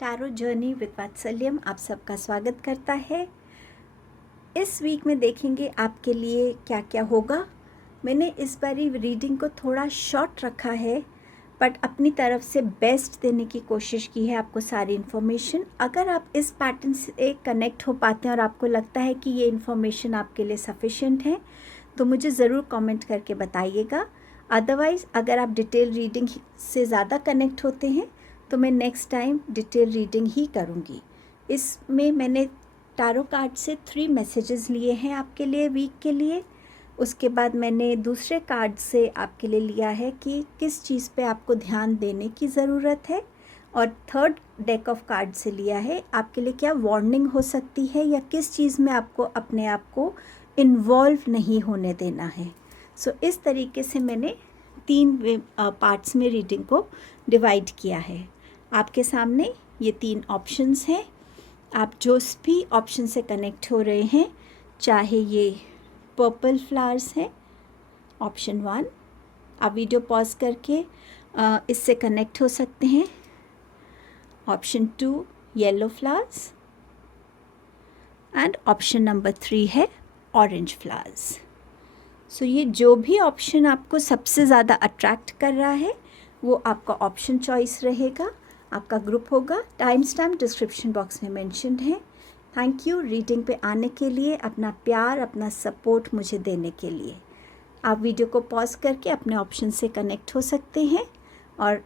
Tarot journey with वात्सल्यम आप सबका स्वागत करता है। इस वीक में देखेंगे आपके लिए क्या क्या होगा। मैंने इस बारी रीडिंग को थोड़ा शॉर्ट रखा है, बट अपनी तरफ से बेस्ट देने की कोशिश की है आपको सारी इन्फॉर्मेशन। अगर आप इस पैटर्न से कनेक्ट हो पाते हैं और आपको लगता है कि ये इन्फॉर्मेशन आपके लिए सफिशिएंट है, तो मुझे ज़रूर कमेंट करके बताइएगा। अदरवाइज़ अगर आप डिटेल रीडिंग से ज़्यादा कनेक्ट होते हैं तो मैं नेक्स्ट टाइम डिटेल रीडिंग ही करूँगी। इसमें मैंने टैरो कार्ड से 3 मैसेजेस लिए हैं आपके लिए वीक के लिए। उसके बाद मैंने दूसरे कार्ड से आपके लिए लिया है कि किस चीज़ पे आपको ध्यान देने की ज़रूरत है, और थर्ड डेक ऑफ कार्ड से लिया है आपके लिए क्या वार्निंग हो सकती है या किस चीज़ में आपको अपने आप को इन्वॉल्व नहीं होने देना है। सो इस तरीके से मैंने 3 पार्ट्स में रीडिंग को डिवाइड किया है। आपके सामने ये 3 ऑप्शंस हैं। आप जो भी ऑप्शन से कनेक्ट हो रहे हैं, चाहे ये पर्पल फ्लावर्स हैं ऑप्शन 1, आप वीडियो पॉज करके इससे कनेक्ट हो सकते हैं। Option 2 yellow flowers, and option number 3 है ऑरेंज फ्लावर्स। सो ये जो भी ऑप्शन आपको सबसे ज़्यादा अट्रैक्ट कर रहा है वो आपका ऑप्शन चॉइस रहेगा, आपका ग्रुप होगा। टाइम स्टैम्प डिस्क्रिप्शन बॉक्स में मेंशन्ड है। थैंक यू रीडिंग पे आने के लिए, अपना प्यार, अपना सपोर्ट मुझे देने के लिए। आप वीडियो को पॉज करके अपने ऑप्शन से कनेक्ट हो सकते हैं। और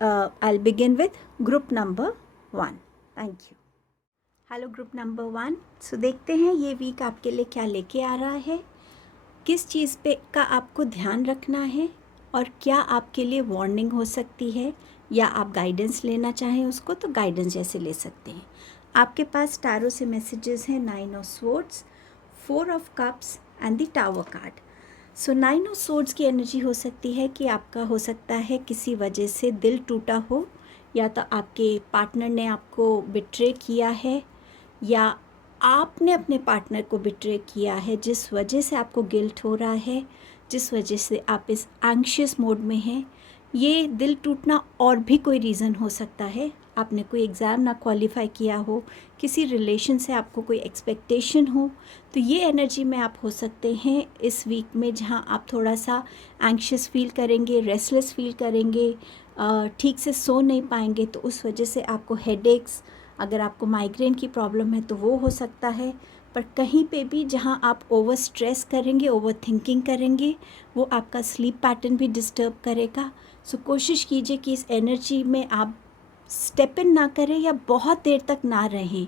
I will begin with group number 1। Thank you. Hello group number 1। सो देखते हैं ये वीक आपके लिए क्या लेके आ रहा है, किस चीज़ पे का आपको ध्यान रखना है, और क्या आपके लिए वार्निंग हो सकती है, या आप गाइडेंस लेना चाहें उसको तो गाइडेंस जैसे ले सकते हैं। आपके पास टैरो से मैसेजेस हैं 9 of swords, 4 of cups and the tower card. So 9 of swords की एनर्जी हो सकती है कि आपका हो सकता है किसी वजह से दिल टूटा हो, या तो आपके पार्टनर ने आपको बिट्रे किया है, या आपने अपने पार्टनर को बिट्रे किया है, जिस वजह से आपको गिल्ट हो रहा है, जिस वजह से आप इस एंग्शियस मोड में हैं। ये दिल टूटना और भी कोई रीज़न हो सकता है। आपने कोई एग्ज़ाम ना क्वालिफाई किया हो, किसी रिलेशन से आपको कोई एक्सपेक्टेशन हो, तो ये एनर्जी में आप हो सकते हैं इस वीक में, जहाँ आप थोड़ा सा एंग्शियस फील करेंगे, रेस्टलेस फील करेंगे, ठीक से सो नहीं पाएंगे। तो उस वजह से आपको हेडेक्स, अगर आपको माइग्रेन की प्रॉब्लम है तो वो हो सकता है। पर कहीं पे भी जहाँ आप ओवर स्ट्रेस करेंगे, ओवर थिंकिंग करेंगे, वो आपका स्लीप पैटर्न भी डिस्टर्ब करेगा। सो कोशिश कीजिए कि इस एनर्जी में आप स्टेप इन ना करें या बहुत देर तक ना रहें।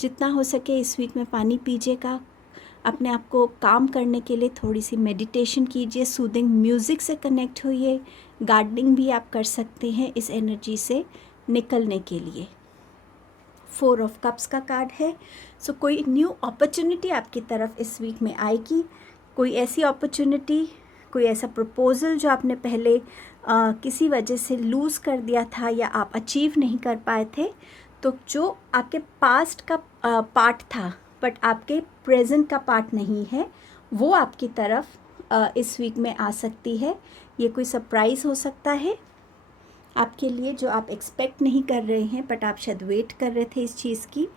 जितना हो सके इस वीक में पानी पीजिएगा, अपने आप को काम करने के लिए थोड़ी सी मेडिटेशन कीजिए, सूदिंग म्यूज़िक से कनेक्ट होइए, गार्डनिंग भी आप कर सकते हैं इस एनर्जी से निकलने के लिए। 4 ऑफ कप्स का कार्ड है। सो कोई न्यू अपॉर्चुनिटी आपकी तरफ इस वीक में आएगी। कोई ऐसी अपॉर्चुनिटी, कोई ऐसा प्रपोज़ल जो आपने पहले किसी वजह से लूज़ कर दिया था या आप अचीव नहीं कर पाए थे, तो जो आपके पास्ट का पार्ट था बट आपके प्रेजेंट का पार्ट नहीं है, वो आपकी तरफ इस वीक में आ सकती है। ये कोई सरप्राइज़ हो सकता है आपके लिए जो आप एक्सपेक्ट नहीं कर रहे हैं, बट आप शायद वेट कर रहे थे इस चीज़ की।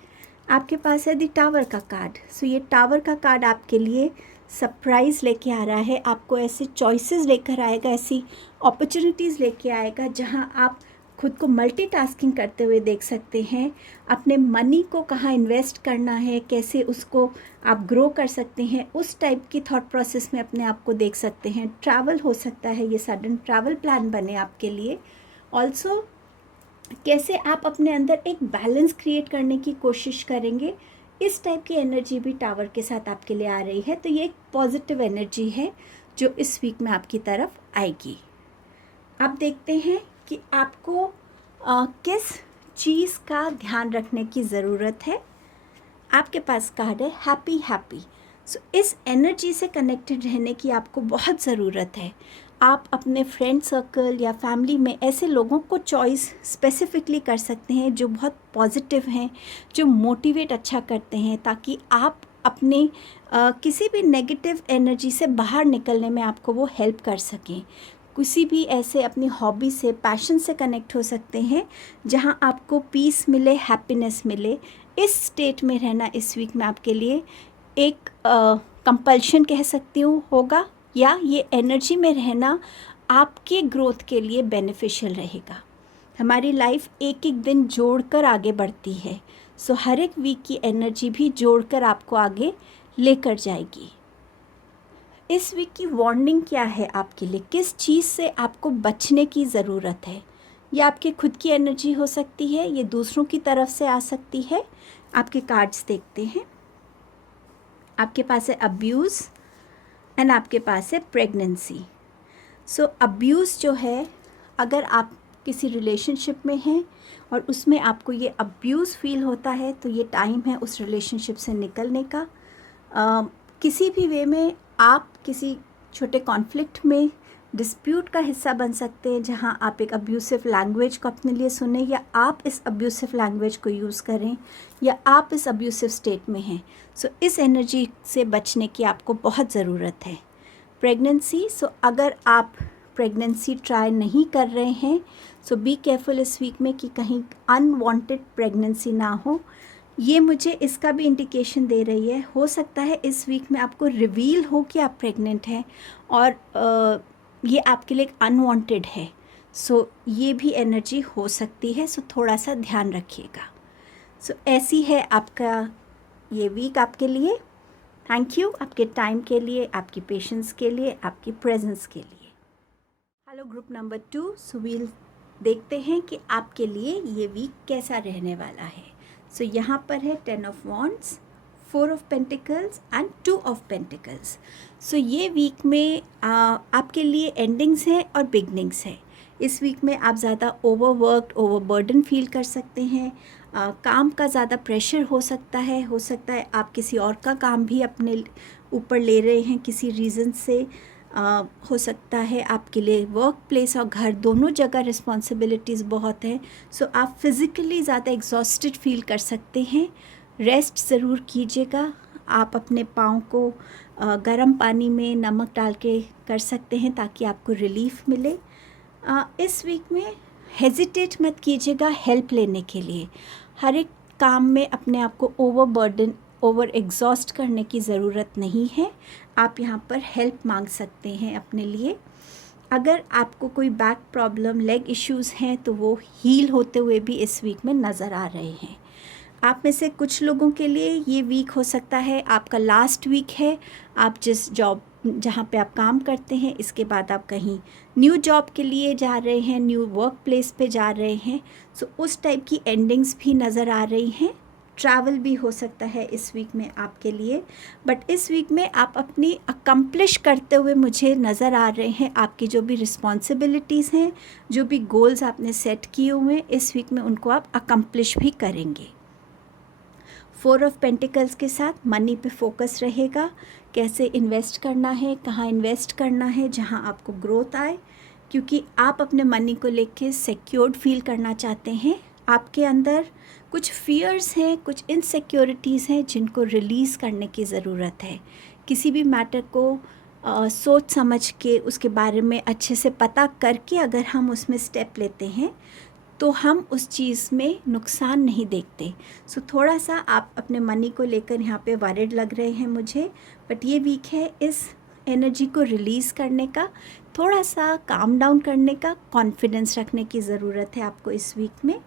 आपके पास है द टावर का कार्ड। सो ये टावर का कार्ड आपके लिए सरप्राइज़ लेके आ रहा है, आपको ऐसे चॉइसेस लेकर आएगा, ऐसी अपॉर्चुनिटीज़ लेके आएगा जहां आप खुद को मल्टीटास्किंग करते हुए देख सकते हैं। अपने मनी को कहाँ इन्वेस्ट करना है, कैसे उसको आप ग्रो कर सकते हैं, उस टाइप की थॉट प्रोसेस में अपने आप को देख सकते हैं। ट्रैवल हो सकता है, ये सडन ट्रैवल प्लान बने आपके लिए। ऑल्सो कैसे आप अपने अंदर एक बैलेंस क्रिएट करने की कोशिश करेंगे, इस टाइप की एनर्जी भी टावर के साथ आपके लिए आ रही है। तो ये एक पॉजिटिव एनर्जी है जो इस वीक में आपकी तरफ आएगी। अब देखते हैं कि आपको किस चीज़ का ध्यान रखने की ज़रूरत है। आपके पास कार्ड है हैप्पी हैप्पी। सो इस एनर्जी से कनेक्टेड रहने की आपको बहुत ज़रूरत है। आप अपने फ्रेंड सर्कल या फैमिली में ऐसे लोगों को चॉइस स्पेसिफिकली कर सकते हैं जो बहुत पॉजिटिव हैं, जो मोटिवेट अच्छा करते हैं, ताकि आप अपने किसी भी नेगेटिव एनर्जी से बाहर निकलने में आपको वो हेल्प कर सकें। किसी भी ऐसे अपनी हॉबी से, पैशन से कनेक्ट हो सकते हैं जहां आपको पीस मिले, हैप्पीनेस मिले। इस स्टेट में रहना इस वीक में आपके लिए एक कंपल्शन कह सकती हूँ होगा, या ये एनर्जी में रहना आपके ग्रोथ के लिए बेनिफिशियल रहेगा। हमारी लाइफ एक एक दिन जोड़कर आगे बढ़ती है, सो हर एक वीक की एनर्जी भी जोड़कर आपको आगे लेकर जाएगी। इस वीक की वार्निंग क्या है आपके लिए, किस चीज़ से आपको बचने की ज़रूरत है? ये आपके खुद की एनर्जी हो सकती है, ये दूसरों की तरफ से आ सकती है। आपके कार्ड्स देखते हैं। आपके पास है अब्यूज़ एंड आपके पास है प्रेगनेंसी। सो अब्यूज़ जो है, अगर आप किसी रिलेशनशिप में हैं और उसमें आपको ये अब्यूज़ फील होता है, तो ये टाइम है उस रिलेशनशिप से निकलने का। किसी भी वे में आप किसी छोटे कॉन्फ्लिक्ट में डिस्प्यूट का हिस्सा बन सकते हैं, जहां आप एक अब्यूसिव लैंग्वेज को अपने लिए सुने, या आप इस अब्यूसिव लैंग्वेज को यूज़ करें, या आप इस अब्यूसिव स्टेट में हैं। सो इस एनर्जी से बचने की आपको बहुत ज़रूरत है। प्रेगनेंसी, सो अगर आप प्रेगनेंसी ट्राई नहीं कर रहे हैं, सो बी केयरफुल इस वीक में कि कहीं अनवांटेड प्रेगनेंसी ना हो। ये मुझे इसका भी इंडिकेशन दे रही है, हो सकता है इस वीक में आपको रिवील हो कि आप प्रेग्नेंट हैं और ये आपके लिए अनवांटेड है। सो ये भी एनर्जी हो सकती है, सो थोड़ा सा ध्यान रखिएगा। सो ऐसी है आपका ये वीक आपके लिए। थैंक यू आपके टाइम के लिए, आपकी पेशेंस के लिए, आपकी प्रेजेंस के लिए। Hello group number 2। So we'll देखते हैं कि आपके लिए ये वीक कैसा रहने वाला है। सो यहाँ पर है 10 of wands, 4 of pentacles and 2 of pentacles. So ये वीक में आपके लिए एंडिंग्स हैं और बिगनिंग्स हैं। इस वीक में आप ज़्यादा ओवरवर्कड, ओवरबर्डन फील कर सकते हैं। काम का ज़्यादा प्रेशर हो सकता है आप किसी और का काम भी अपने ऊपर ले रहे हैं किसी रीज़न से। हो सकता है आपके लिए वर्क प्लेस और घर दोनों जगह रिस्पॉन्सिबिलिटीज़ बहुत हैं। सो आप फिज़िकली ज़्यादा एग्जॉस्टेड फील कर सकते हैं। रेस्ट ज़रूर कीजिएगा। आप अपने पाँव को गर्म पानी में नमक डाल के कर सकते हैं ताकि आपको रिलीफ मिले। इस वीक में हेजिटेट मत कीजिएगा हेल्प लेने के लिए। हर एक काम में अपने आप को ओवरबर्डन, ओवर एग्जॉस्ट करने की ज़रूरत नहीं है। आप यहाँ पर हेल्प मांग सकते हैं अपने लिए। अगर आपको कोई बैक प्रॉब्लम, लेग इश्यूज़ हैं, तो वो हील होते हुए भी इस वीक में नज़र आ रहे हैं। आप में से कुछ लोगों के लिए ये वीक हो सकता है आपका लास्ट वीक है। आप जिस जॉब, जहाँ पे आप काम करते हैं, इसके बाद आप कहीं न्यू जॉब के लिए जा रहे हैं, न्यू वर्क प्लेस पे जा रहे हैं। सो उस टाइप की एंडिंग्स भी नज़र आ रही हैं। ट्रैवल भी हो सकता है इस वीक में आपके लिए, बट इस वीक में आप अपनी अकम्प्लिश करते हुए मुझे नज़र आ रहे हैं। आपकी जो भी रिस्पॉन्सिबिलिटीज़ हैं, जो भी गोल्स आपने सेट किए हुए हैं, इस वीक में उनको आप अकम्प्लिश भी करेंगे। 4 ऑफ पेंटिकल्स के साथ मनी पे फोकस रहेगा। कैसे इन्वेस्ट करना है, कहाँ इन्वेस्ट करना है जहाँ आपको ग्रोथ आए, क्योंकि आप अपने मनी को लेके सिक्योर्ड फील करना चाहते हैं। आपके अंदर कुछ फियर्स हैं, कुछ इनसिक्योरिटीज़ हैं जिनको रिलीज़ करने की ज़रूरत है। किसी भी मैटर को सोच समझ के, उसके बारे में अच्छे से पता करके अगर हम उसमें स्टेप लेते हैं तो हम उस चीज़ में नुकसान नहीं देखते। सो थोड़ा सा आप अपने मनी को लेकर यहाँ पे वरिड लग रहे हैं मुझे, बट ये वीक है इस एनर्जी को रिलीज़ करने का, थोड़ा सा काम डाउन करने का, कॉन्फिडेंस रखने की ज़रूरत है आपको इस वीक में।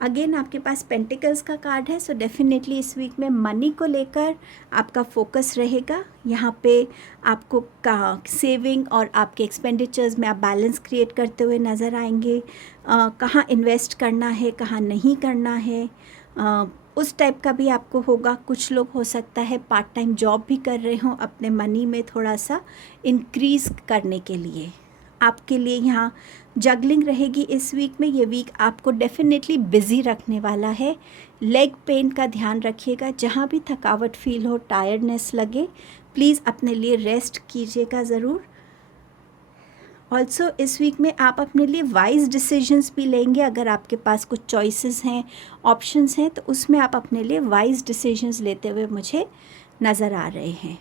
अगेन आपके पास पेंटिकल्स का कार्ड है, सो डेफिनेटली इस वीक में मनी को लेकर आपका फोकस रहेगा। यहाँ पे आपको सेविंग और आपके एक्सपेंडिचर्स में आप बैलेंस क्रिएट करते हुए नज़र आएंगे। कहाँ इन्वेस्ट करना है, कहाँ नहीं करना है, उस टाइप का भी आपको होगा। कुछ लोग हो सकता है पार्ट टाइम जॉब भी कर रहे हों अपने मनी में थोड़ा सा इंक्रीज़ करने के लिए। आपके लिए यहाँ जगलिंग रहेगी इस वीक में। ये वीक आपको डेफिनेटली बिज़ी रखने वाला है। लेग पेन का ध्यान रखिएगा, जहाँ भी थकावट फील हो, टायर्डनेस लगे, प्लीज़ अपने लिए रेस्ट कीजिएगा ज़रूर। ऑल्सो इस वीक में आप अपने लिए वाइज डिसीजंस भी लेंगे। अगर आपके पास कुछ चॉइसेस हैं, ऑप्शंस हैं, तो उसमें आप अपने लिए वाइज डिसीजंस लेते हुए मुझे नज़र आ रहे हैं।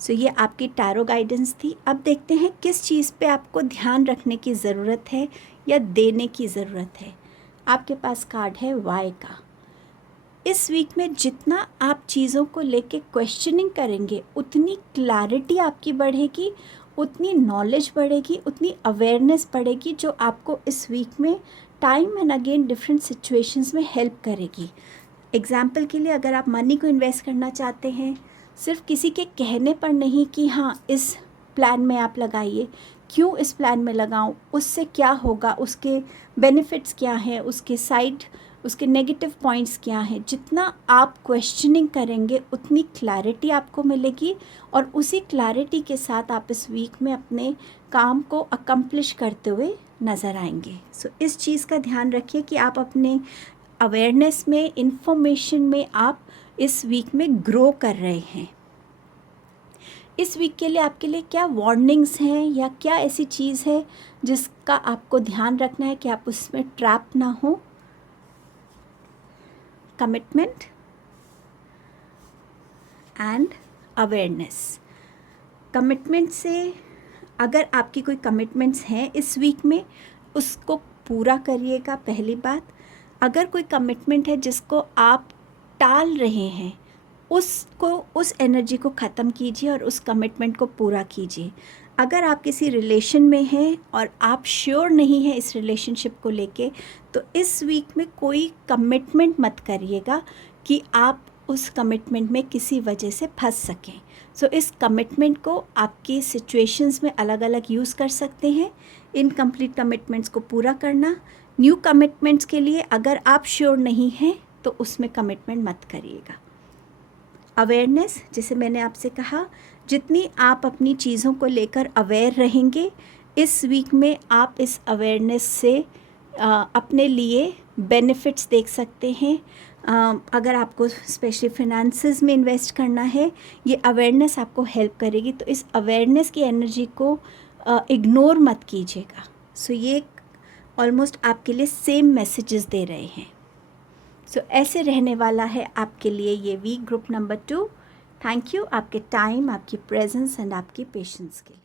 सो ये आपकी टैरो गाइडेंस थी। अब देखते हैं किस चीज़ पे आपको ध्यान रखने की ज़रूरत है या देने की ज़रूरत है। आपके पास कार्ड है वाई का। इस वीक में जितना आप चीज़ों को लेके क्वेश्चनिंग करेंगे उतनी क्लैरिटी आपकी बढ़ेगी, उतनी नॉलेज बढ़ेगी, उतनी अवेयरनेस बढ़ेगी, जो आपको इस वीक में time and again different situations में हेल्प करेगी। एग्जाम्पल के लिए, अगर आप मनी को इन्वेस्ट करना चाहते हैं, सिर्फ किसी के कहने पर नहीं कि हाँ इस प्लान में आप लगाइए, क्यों इस प्लान में लगाऊं, उससे क्या होगा, उसके बेनिफिट्स क्या हैं, उसके नेगेटिव पॉइंट्स क्या हैं, जितना आप क्वेश्चनिंग करेंगे उतनी क्लैरिटी आपको मिलेगी और उसी क्लैरिटी के साथ आप इस वीक में अपने काम को अकम्प्लिश करते हुए नज़र आएंगे। सो इस चीज़ का ध्यान रखिए कि आप अपने अवेयरनेस में, इंफॉर्मेशन में आप इस वीक में ग्रो कर रहे हैं। इस वीक के लिए आपके लिए क्या वार्निंग्स हैं या क्या ऐसी चीज़ है जिसका आपको ध्यान रखना है कि आप उसमें ट्रैप ना हो? Commitment and awareness. कमिटमेंट से, अगर आपकी कोई कमिटमेंट्स हैं इस वीक में, उसको पूरा करिएगा, पहली बात। अगर कोई कमिटमेंट है जिसको आप टाल रहे हैं, उस एनर्जी को ख़त्म कीजिए और उस कमिटमेंट को पूरा कीजिए। अगर आप किसी रिलेशन में हैं और आप श्योर नहीं हैं इस रिलेशनशिप को लेके, तो इस वीक में कोई कमिटमेंट मत करिएगा कि आप उस कमिटमेंट में किसी वजह से फंस सकें। सो इस कमिटमेंट को आपकी सिचुएशंस में अलग अलग यूज़ कर सकते हैं। इनकम्प्लीट कमिटमेंट्स को पूरा करना, न्यू कमिटमेंट्स के लिए अगर आप श्योर नहीं हैं तो उसमें कमिटमेंट मत करिएगा। अवेयरनेस, जैसे मैंने आपसे कहा, जितनी आप अपनी चीज़ों को लेकर अवेयर रहेंगे, इस वीक में आप इस अवेयरनेस से अपने लिए बेनिफिट्स देख सकते हैं। अगर आपको स्पेशली फिनेंसेस में इन्वेस्ट करना है, ये अवेयरनेस आपको हेल्प करेगी, तो इस अवेयरनेस की एनर्जी को इग्नोर मत कीजिएगा। सो ये ऑलमोस्ट आपके लिए सेम मैसेजेस दे रहे हैं। सो ऐसे रहने वाला है आपके लिए ये week, group number 2। Thank you आपके टाइम, आपकी प्रेजेंस एंड आपकी पेशेंस के लिए।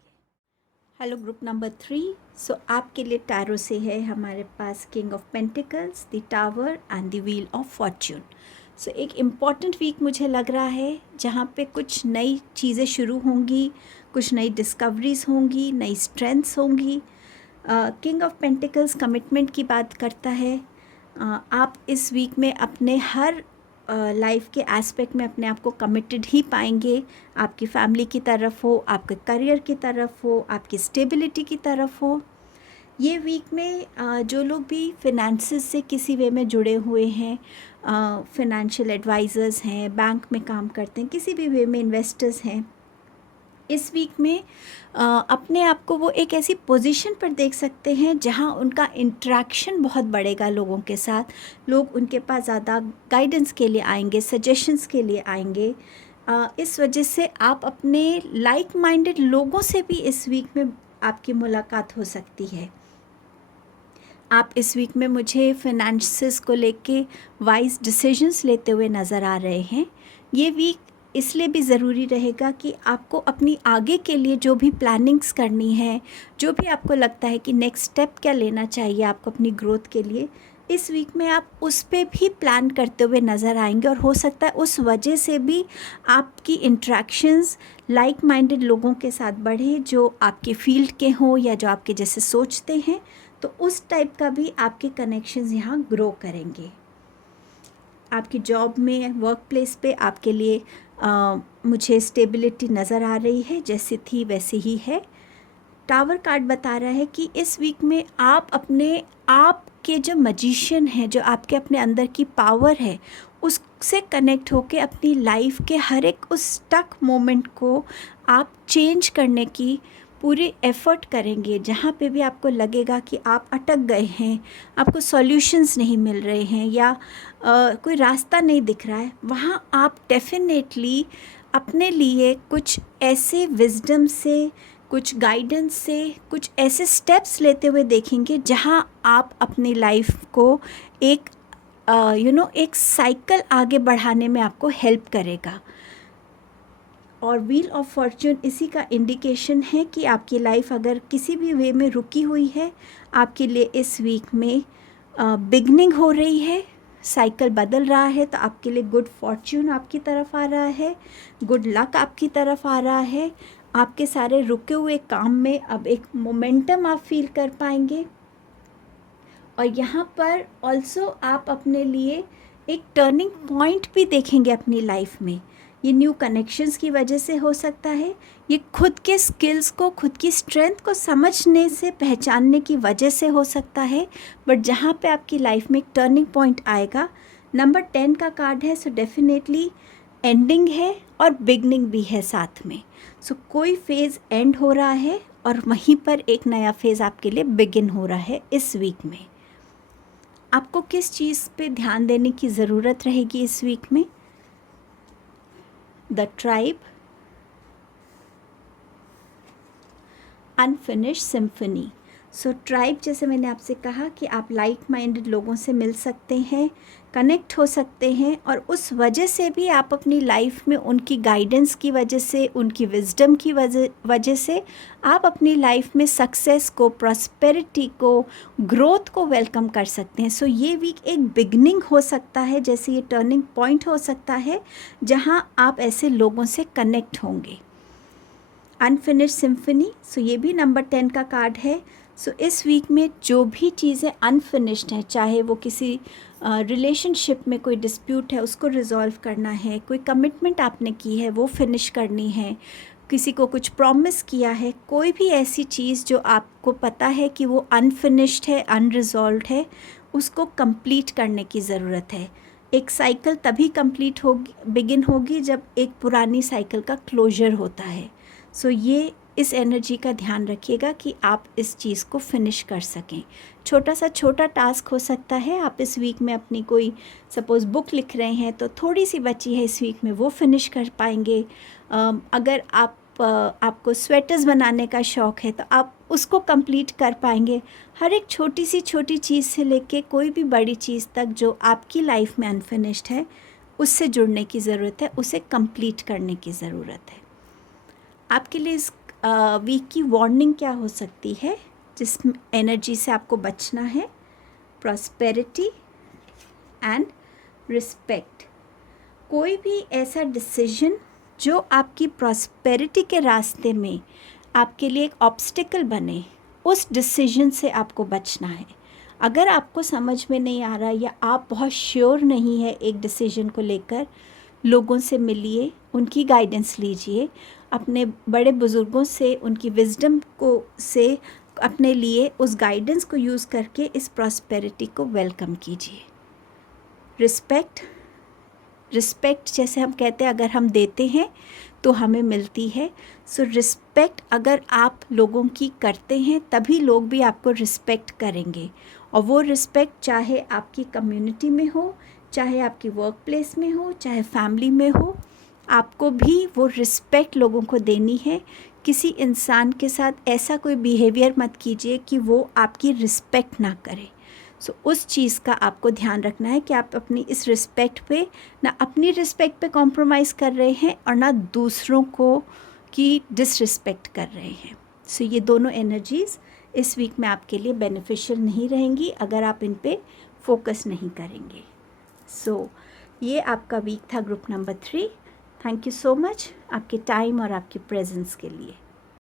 Hello group number 3। सो आपके लिए टैरो से है हमारे पास king of pentacles, the tower and the wheel of fortune. So एक इम्पॉर्टेंट वीक मुझे लग रहा है जहाँ पे कुछ नई चीज़ें शुरू होंगी, कुछ नई डिस्कवरीज होंगी, नई स्ट्रेंथ्स होंगी। किंग ऑफ पेंटिकल्स कमिटमेंट की बात करता है। आप इस वीक में अपने हर लाइफ के एस्पेक्ट में अपने आप को कमिटेड ही पाएंगे। आपकी फैमिली की तरफ हो, आपके करियर की तरफ हो, आपकी स्टेबिलिटी की तरफ हो। ये वीक में जो लोग भी फिनेंसेस से किसी वे में जुड़े हुए हैं, फिनेंशियल एडवाइज़र्स हैं, बैंक में काम करते हैं, किसी भी वे में इन्वेस्टर्स हैं, इस वीक में अपने आप को वो एक ऐसी पोजीशन पर देख सकते हैं जहां उनका इंटरेक्शन बहुत बढ़ेगा लोगों के साथ। लोग उनके पास ज़्यादा गाइडेंस के लिए आएंगे, सजेशंस के लिए आएंगे। इस वजह से आप अपने लाइक माइंडेड लोगों से भी इस वीक में आपकी मुलाकात हो सकती है। आप इस वीक में मुझे फिनेंसेस को लेके वाइज डिसीजंस लेते हुए नज़र आ रहे हैं। ये वीक इसलिए भी ज़रूरी रहेगा कि आपको अपनी आगे के लिए जो भी प्लानिंग्स करनी है, जो भी आपको लगता है कि नेक्स्ट स्टेप क्या लेना चाहिए आपको अपनी ग्रोथ के लिए, इस वीक में आप उस पे भी प्लान करते हुए नज़र आएंगे। और हो सकता है उस वजह से भी आपकी इंट्रैक्शंस लाइक माइंडेड लोगों के साथ बढ़े, जो आपके फील्ड के हों या जो आपके जैसे सोचते हैं, तो उस टाइप का भी आपके कनेक्शंस यहाँ ग्रो करेंगे। आपकी जॉब में, वर्क प्लेस पे आपके लिए मुझे स्टेबिलिटी नज़र आ रही है, जैसी थी वैसे ही है। टावर कार्ड बता रहा है कि इस वीक में आप अपने आप के जो मैजिशियन हैं, जो आपके अपने अंदर की पावर है, उससे कनेक्ट होके अपनी लाइफ के हर एक उस स्टक मोमेंट को आप चेंज करने की पूरी एफ़र्ट करेंगे। जहाँ पे भी आपको लगेगा कि आप अटक गए हैं, आपको सॉल्यूशंस नहीं मिल रहे हैं या कोई रास्ता नहीं दिख रहा है, वहाँ आप डेफिनेटली अपने लिए कुछ ऐसे विजडम से, कुछ गाइडेंस से, कुछ ऐसे स्टेप्स लेते हुए देखेंगे जहाँ आप अपनी लाइफ को एक एक साइकिल आगे बढ़ाने में आपको हेल्प करेगा। और व्हील ऑफ फॉर्च्यून इसी का इंडिकेशन है कि आपकी लाइफ अगर किसी भी वे में रुकी हुई है, आपके लिए इस वीक में बिगनिंग हो रही है, साइकिल बदल रहा है, तो आपके लिए गुड फॉर्च्यून आपकी तरफ आ रहा है, गुड लक आपकी तरफ आ रहा है। आपके सारे रुके हुए काम में अब एक मोमेंटम आप फील कर पाएंगे। और यहाँ पर ऑल्सो आप अपने लिए एक टर्निंग पॉइंट भी देखेंगे अपनी लाइफ में। ये न्यू कनेक्शंस की वजह से हो सकता है, ये खुद के स्किल्स को, खुद की स्ट्रेंथ को समझने से, पहचानने की वजह से हो सकता है। बट जहाँ पे आपकी लाइफ में एक टर्निंग पॉइंट आएगा, नंबर 10 का कार्ड है, सो डेफिनेटली एंडिंग है और बिगनिंग भी है साथ में। सो कोई फेज़ एंड हो रहा है और वहीं पर एक नया फेज़ आपके लिए बिगिन हो रहा है इस वीक में। आपको किस चीज़ पे ध्यान देने की ज़रूरत रहेगी इस वीक में? The tribe, unfinished symphony. So tribe, जैसे मैंने आपसे कहा कि आप लाइक माइंडेड लोगों से मिल सकते हैं, कनेक्ट हो सकते हैं, और उस वजह से भी आप अपनी लाइफ में उनकी गाइडेंस की वजह से, उनकी विजडम की वजह से आप अपनी लाइफ में सक्सेस को, प्रॉस्पेरिटी को, ग्रोथ को वेलकम कर सकते हैं। सो ये वीक एक बिगनिंग हो सकता है, जैसे ये टर्निंग पॉइंट हो सकता है जहां आप ऐसे लोगों से कनेक्ट होंगे। अनफिनिश्ड सिम्फनी, सो ये भी नंबर 10 का कार्ड है। सो इस वीक में जो भी चीज़ें अनफिनिश्ड हैं, चाहे वो किसी रिलेशनशिप में कोई डिस्प्यूट है उसको रिजॉल्व करना है, कोई कमिटमेंट आपने की है वो फिनिश करनी है, किसी को कुछ प्रॉमिस किया है, कोई भी ऐसी चीज़ जो आपको पता है कि वो अनफिनिश्ड है, अनरिजॉल्व्ड है, उसको कंप्लीट करने की ज़रूरत है। एक साइकिल तभी कंप्लीट होगी, बिगिन होगी, जब एक पुरानी साइकिल का क्लोजर होता है। सो ये इस एनर्जी का ध्यान रखिएगा कि आप इस चीज़ को फिनिश कर सकें। छोटा टास्क हो सकता है, आप इस वीक में अपनी कोई सपोज़ बुक लिख रहे हैं तो थोड़ी सी बची है इस वीक में, वो फिनिश कर पाएंगे। अगर आपको स्वेटर्स बनाने का शौक़ है तो आप उसको कंप्लीट कर पाएंगे। हर एक छोटी चीज़ से लेके कोई भी बड़ी चीज़ तक जो आपकी लाइफ में अनफिनिश्ड है, उससे जुड़ने की ज़रूरत है, उसे कंप्लीट करने की ज़रूरत है। आपके लिए इस वीक की वार्निंग क्या हो सकती है, जिस एनर्जी से आपको बचना है? Prosperity and respect. कोई भी ऐसा डिसीजन जो आपकी प्रॉस्पेरिटी के रास्ते में आपके लिए एक ऑब्स्टिकल बने, उस डिसीजन से आपको बचना है। अगर आपको समझ में नहीं आ रहा या आप बहुत श्योर नहीं है एक डिसीजन को लेकर, लोगों से मिलिए, उनकी गाइडेंस लीजिए, अपने बड़े बुज़ुर्गों से, उनकी विजडम को से अपने लिए उस गाइडेंस को यूज़ करके इस प्रॉस्पेरिटी को वेलकम कीजिए। रिस्पेक्ट जैसे हम कहते हैं, अगर हम देते हैं तो हमें मिलती है। सो रिस्पेक्ट अगर आप लोगों की करते हैं तभी लोग भी आपको रिस्पेक्ट करेंगे, और वो रिस्पेक्ट चाहे आपकी कम्युनिटी में हो, चाहे आपकी वर्क प्लेस में हो, चाहे फैमिली में हो, आपको भी वो रिस्पेक्ट लोगों को देनी है। किसी इंसान के साथ ऐसा कोई बिहेवियर मत कीजिए कि वो आपकी रिस्पेक्ट ना करे। सो उस चीज़ का आपको ध्यान रखना है कि आप अपनी इस रिस्पेक्ट पे, ना अपनी रिस्पेक्ट पे कॉम्प्रोमाइज़ कर रहे हैं और ना दूसरों को की डिसरिस्पेक्ट कर रहे हैं। सो ये दोनों एनर्जीज़ इस वीक में आपके लिए बेनिफिशियल नहीं रहेंगी अगर आप इन पे फोकस नहीं करेंगे। सो ये आपका वीक था group number 3। Thank you so much आपके टाइम और आपकी प्रेजेंस के लिए।